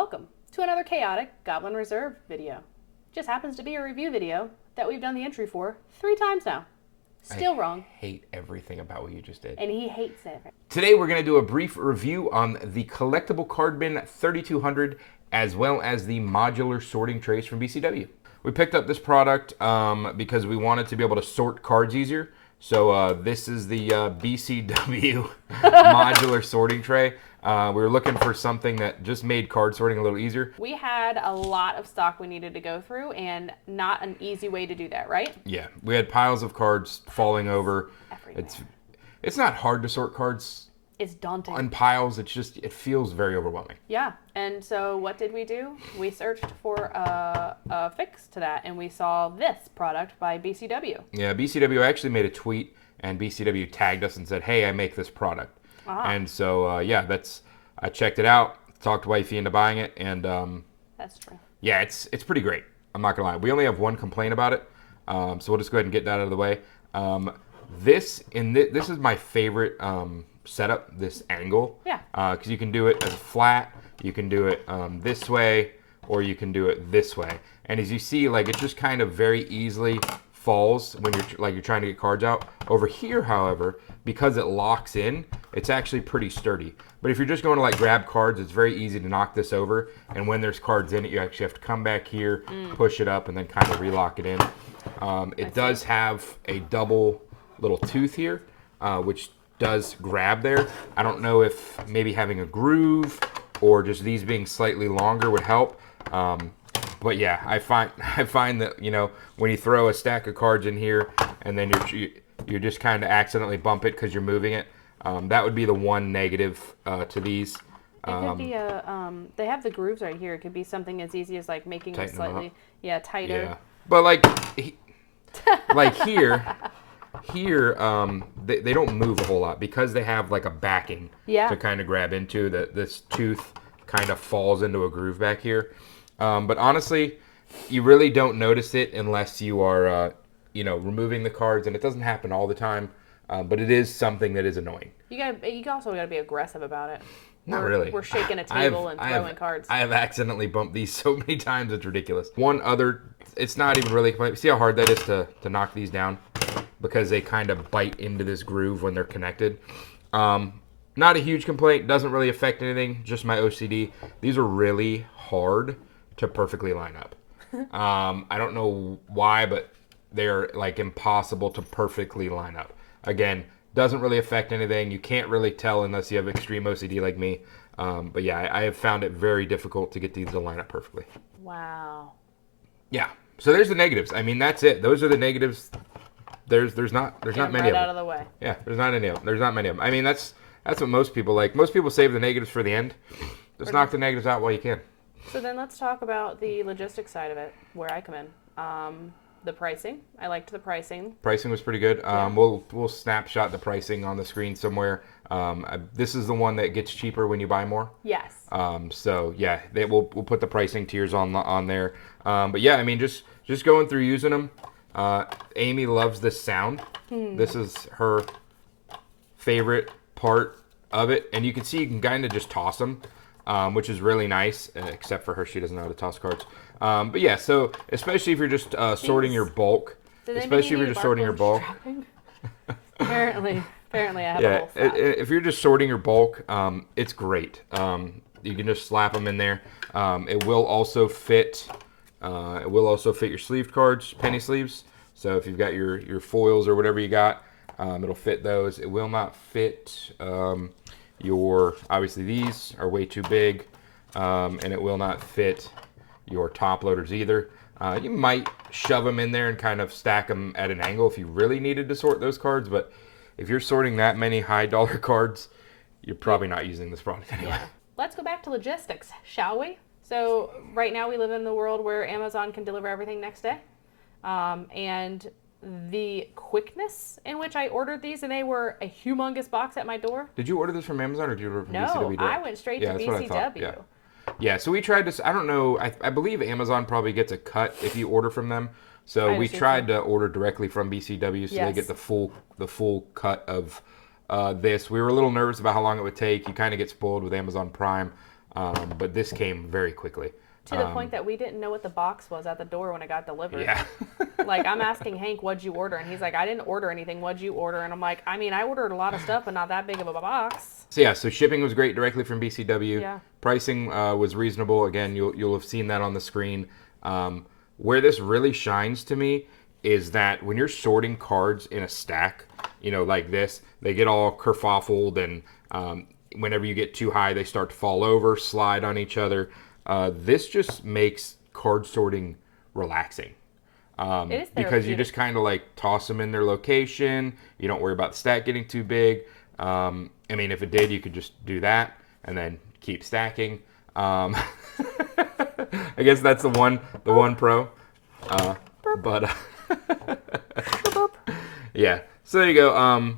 welcome to another chaotic Goblin Reserve video. Just happens to be a review video that we've done the entry for 3 times now. Still wrong. I hate everything about what you just did. And he hates it. Today we're going to do a brief review on the collectible card bin 3200 as well as the modular sorting trays from BCW. We picked up this product because we wanted to be able to sort cards easier. So this is the BCW modular sorting tray. We were looking for something that just made card sorting a little easier. We had a lot of stock we needed to go through and not an easy way to do that, right? Yeah, we had piles of cards falling over. Everywhere. It's not hard to sort cards. It's daunting. On piles, it feels very overwhelming. Yeah, and so what did we do? We searched for a fix to that, and we saw this product by BCW. Yeah, BCW actually made a tweet, and BCW tagged us and said, hey, I make this product. And so, yeah, I checked it out, talked wifey into buying it, and that's true. Yeah, it's pretty great. I'm not gonna lie. We only have one complaint about it, so we'll just go ahead and get that out of the way. This is my favorite setup. This angle, yeah, because you can do it as a flat, you can do it this way, or you can do it this way. And as you see, like it just kind of very easily falls when you're trying to get cards out. Over here, however, because it locks in, it's actually pretty sturdy. But if you're just going to like grab cards, it's very easy to knock this over. And when there's cards in it, you actually have to come back here, push it up, and then kind of relock it in. It does have a double little tooth here, which does grab there. I don't know if maybe having a groove or just these being slightly longer would help. But yeah, I find that, you know, when you throw a stack of cards in here and then you just kind of accidentally bump it because you're moving it, that would be the one negative to these. It could be they have the grooves right here. It could be something as easy as like making it slightly, tighter. Yeah, but like here, they don't move a whole lot because they have like a backing to kind of grab into. This tooth kind of falls into a groove back here. But honestly, you really don't notice it unless you are, removing the cards, and it doesn't happen all the time. But it is something that is annoying. You also got to be aggressive about it. Not really. We're shaking a table and throwing cards. I have accidentally bumped these so many times, it's ridiculous. One other, it's not even really, see how hard that is to knock these down? Because they kind of bite into this groove when they're connected. Not a huge complaint, doesn't really affect anything, just my OCD. These are really hard to perfectly line up. I don't know why, but they're like impossible to perfectly line up. Again, doesn't really affect anything. You can't really tell unless you have extreme OCD like me. But yeah, I have found it very difficult to get these to line up perfectly. Wow. Yeah. So there's the negatives. I mean, that's it. Those are the negatives. There's not many of them. Out of the way. Yeah, there's not many of them. I mean, that's what most people like. Most people save the negatives for the end. Just knock the negatives out while you can. So then let's talk about the logistics side of it, where I come in. The pricing. I liked the pricing. Pricing was pretty good. We'll snapshot the pricing on the screen somewhere. This is the one that gets cheaper when you buy more. Yes. So yeah, we'll put the pricing tiers on there. But yeah, I mean, just going through using them. Amy loves this sound. This is her favorite part of it, and you can see you can kind of just toss them. Which is really nice, except for her, she doesn't know how to toss cards. But yeah, so especially if you're just sorting your bulk, Apparently I have a whole flat. If you're just sorting your bulk, it's great. You can just slap them in there. It will also fit. Your sleeved cards, penny sleeves. So if you've got your foils or whatever you got, it'll fit those. It will not fit. Obviously these are way too big, and it will not fit your top loaders either. You might shove them in there and kind of stack them at an angle if you really needed to sort those cards, but if you're sorting that many high dollar cards, you're probably not using this product anyway. Yeah. Let's go back to logistics, shall we? So right now we live in the world where Amazon can deliver everything next day, and the quickness in which I ordered these, and they were a humongous box at my door. Did you order this from Amazon or did you order from BCW? No, I went straight to BCW. Yeah, so we tried to, I don't know, I believe Amazon probably gets a cut if you order from them. So we tried to order directly from BCW so they get the full cut of this. We were a little nervous about how long it would take. You kind of get spoiled with Amazon Prime. but this came very quickly. To the point that we didn't know what the box was at the door when it got delivered. Yeah. Like, I'm asking Hank, what'd you order? And he's like, I didn't order anything. What'd you order? And I'm like, I mean, I ordered a lot of stuff, but not that big of a box. So yeah, so shipping was great directly from BCW. Yeah. Pricing was reasonable. Again, you'll have seen that on the screen. Where this really shines to me is that when you're sorting cards in a stack, you know, like this, they get all kerfuffled, and whenever you get too high, they start to fall over, slide on each other. This just makes card sorting relaxing. It is because you just kind of like toss them in their location. You don't worry about the stack getting too big. I mean, if it did, you could just do that and then keep stacking. I guess that's the one pro. But yeah, so there you go.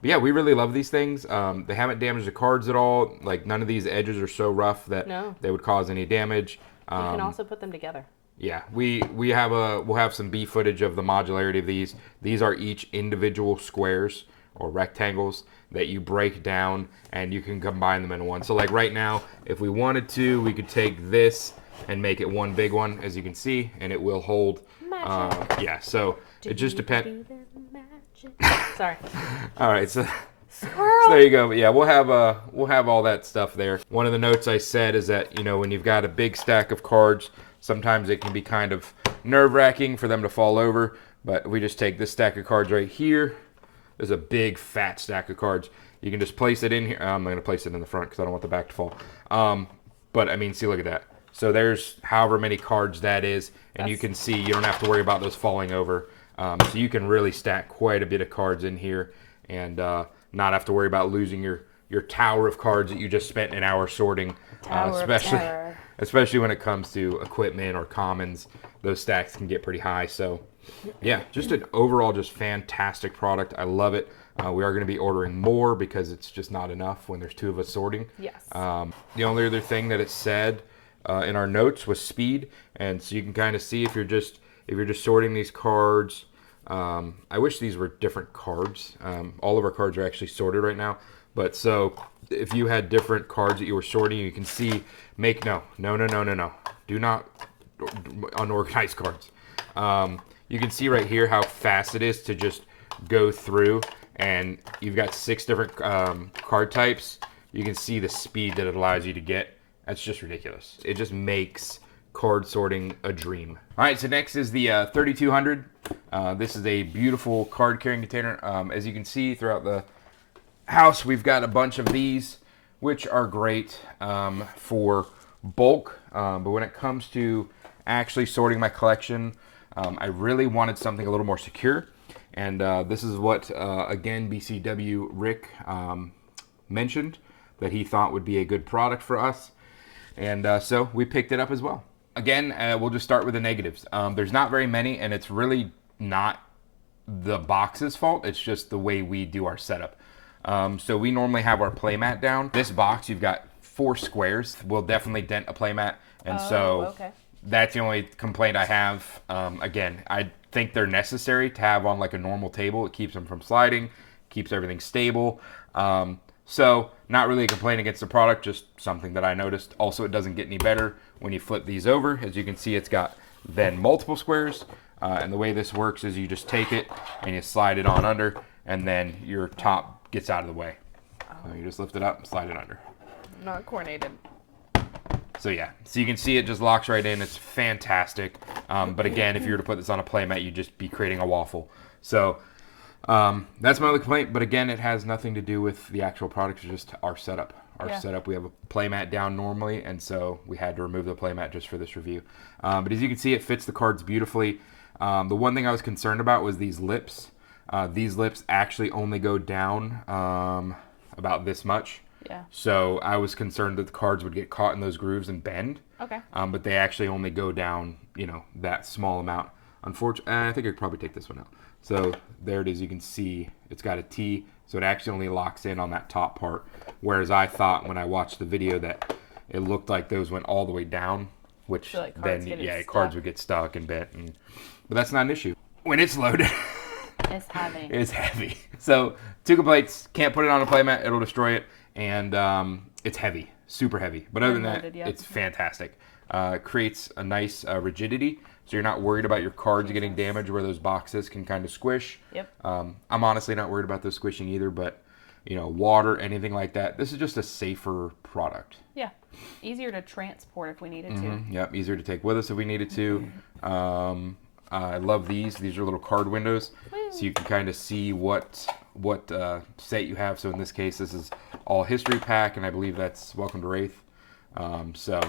But yeah, we really love these things. They haven't damaged the cards at all. Like, none of these edges are so rough that they would cause any damage. You can also put them together. Yeah, we'll have some B footage of the modularity of these. These are each individual squares or rectangles that you break down, and you can combine them in one. So like right now, if we wanted to, we could take this and make it one big one, as you can see, and it will hold. Yeah, so it just depends. Sorry. All right, so there you go. But yeah, we'll have all that stuff there. One of the notes I said is that, you know, when you've got a big stack of cards, sometimes it can be kind of nerve-wracking for them to fall over. But we just take this stack of cards right here. There's a big fat stack of cards. You can just place it in here. I'm going to place it in the front because I don't want the back to fall. But I mean, see, look at that. So there's however many cards that is, and you can see you don't have to worry about those falling over. So you can really stack quite a bit of cards in here, and not have to worry about losing your tower of cards that you just spent an hour sorting. Especially when it comes to equipment or commons, those stacks can get pretty high. So yeah, just an overall just fantastic product. I love it. We are going to be ordering more because it's just not enough when there's two of us sorting. Yes. The only other thing that it said in our notes was speed, and so you can kind of see if you're just sorting these cards. I wish these were different cards. All of our cards are actually sorted right now, but so if you had different cards that you were sorting, you can see no. Do not unorganized cards. You can see right here how fast it is to just go through, and you've got 6 different card types. You can see the speed that it allows you to get. That's just ridiculous. It just makes card sorting a dream. All right, so next is the 3200. This is a beautiful card carrying container. As you can see throughout the house, we've got a bunch of these, which are great for bulk. But when it comes to actually sorting my collection, I really wanted something a little more secure. And this is what, again, BCW Rick mentioned that he thought would be a good product for us. And so we picked it up as well. Again, we'll just start with the negatives. There's not very many, and it's really not the box's fault. It's just the way we do our setup. So we normally have our playmat down. This box, you've got 4 squares. Will definitely dent a playmat. And that's the only complaint I have. Again, I think they're necessary to have on like a normal table. It keeps them from sliding, keeps everything stable. So not really a complaint against the product, just something that I noticed. Also, it doesn't get any better when you flip these over. As you can see, it's got then multiple squares. And the way this works is you just take it and you slide it on under, and then your top gets out of the way. So you just lift it up and slide it under. Not coordinated. So yeah, so you can see it just locks right in. It's fantastic. But again, if you were to put this on a playmat, you'd just be creating a waffle. So that's my only complaint. But again, it has nothing to do with the actual product. It's just our setup. Setup, we have a playmat down normally, and so we had to remove the playmat just for this review. But as you can see, it fits the cards beautifully. The one thing I was concerned about was these lips. These lips actually only go down about this much. Yeah. So I was concerned that the cards would get caught in those grooves and bend. Okay. But they actually only go down, that small amount. Unfortunately, I think I could probably take this one out. So there it is. You can see it's got a T, so it actually only locks in on that top part. Whereas I thought when I watched the video that it looked like those went all the way down, which so like then cards would get stuck and bent. But that's not an issue. When it's loaded, it's heavy. It's heavy. So 2 complaints: can't put it on a playmat; it'll destroy it, and it's heavy. super heavy. But other than that, Unloaded, yep. it's fantastic. Creates a nice rigidity, so you're not worried about your cards getting damaged where those boxes can kind of squish. Yep. I'm honestly not worried about those squishing either, but you know, water, anything like that, this is just a safer product. Yeah. Easier to transport if we needed to. Yep, easier to take with us if we needed to. I love these. These are little card windows, so you can kind of see what set you have. So in this case, this is all history pack, and I believe that's Welcome to Wraith. So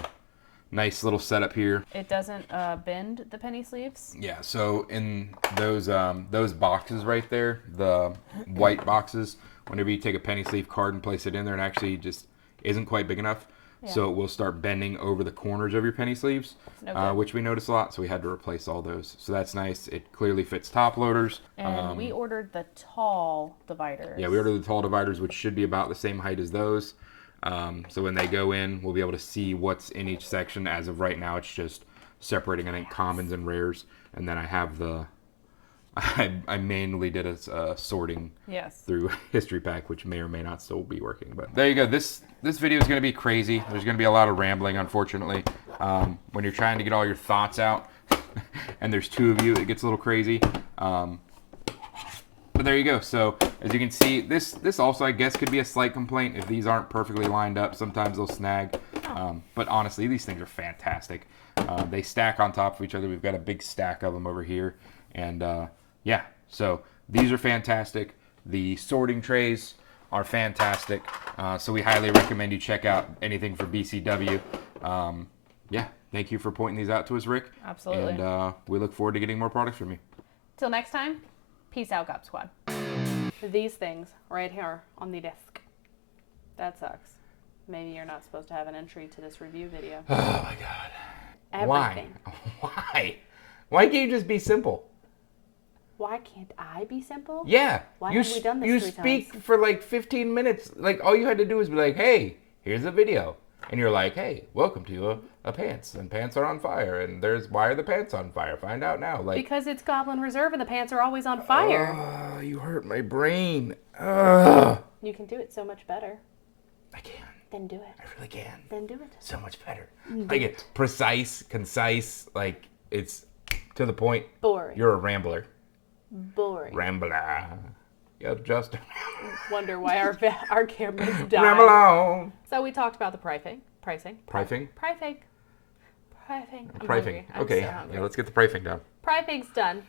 nice little setup here. It doesn't bend the penny sleeves. Yeah. So in those boxes right there, the white boxes, whenever you take a penny sleeve card and place it in there, it actually just isn't quite big enough. Yeah. So it will start bending over the corners of your penny sleeves, which we notice a lot. So we had to replace all those. So that's nice. It clearly fits top loaders. And we ordered the tall dividers. Yeah, we ordered the tall dividers, which should be about the same height as those. So when they go in, we'll be able to see what's in each section. As of right now, it's just separating, I think, commons and rares. And then I have I manually did a sorting through history pack, which may or may not still be working. But there you go. This video is going to be crazy. There's going to be a lot of rambling, unfortunately. When you're trying to get all your thoughts out, and there's two of you, it gets a little crazy. But there you go. So as you can see, this also, I guess, could be a slight complaint if these aren't perfectly lined up. Sometimes they'll snag. But honestly, these things are fantastic. They stack on top of each other. We've got a big stack of them over here. And yeah, so these are fantastic. The sorting trays are fantastic. So we highly recommend you check out anything for BCW. Yeah, thank you for pointing these out to us, Rick. Absolutely. And we look forward to getting more products from you. Till next time, peace out, Gop Squad. These things right here on the desk. That sucks. Maybe you're not supposed to have an entry to this review video. Oh my God. Everything. Why? Why can't you just be simple? Why can't I be simple? Yeah. Why have we done this you 3 speak times? for like 15 minutes. Like, all you had to do was be like, hey, here's a video. And you're like, hey, welcome to a pants. And pants are on fire. And why are the pants on fire? Find out now. Like, because it's Goblin Reserve and the pants are always on fire. Oh, you hurt my brain. Ugh. You can do it so much better. I can. Then do it. I really can. Then do it. So much better. Like, it's precise, concise. Like, it's to the point. Boring. You're a rambler. Boring. Rambler. You're just a Wonder why our cameras died. ramble on. So we talked about the pricing. Pricing? I'm Pricing. hungry. I'm Okay. so hungry. Yeah, let's get the pricing down. Pricing's done.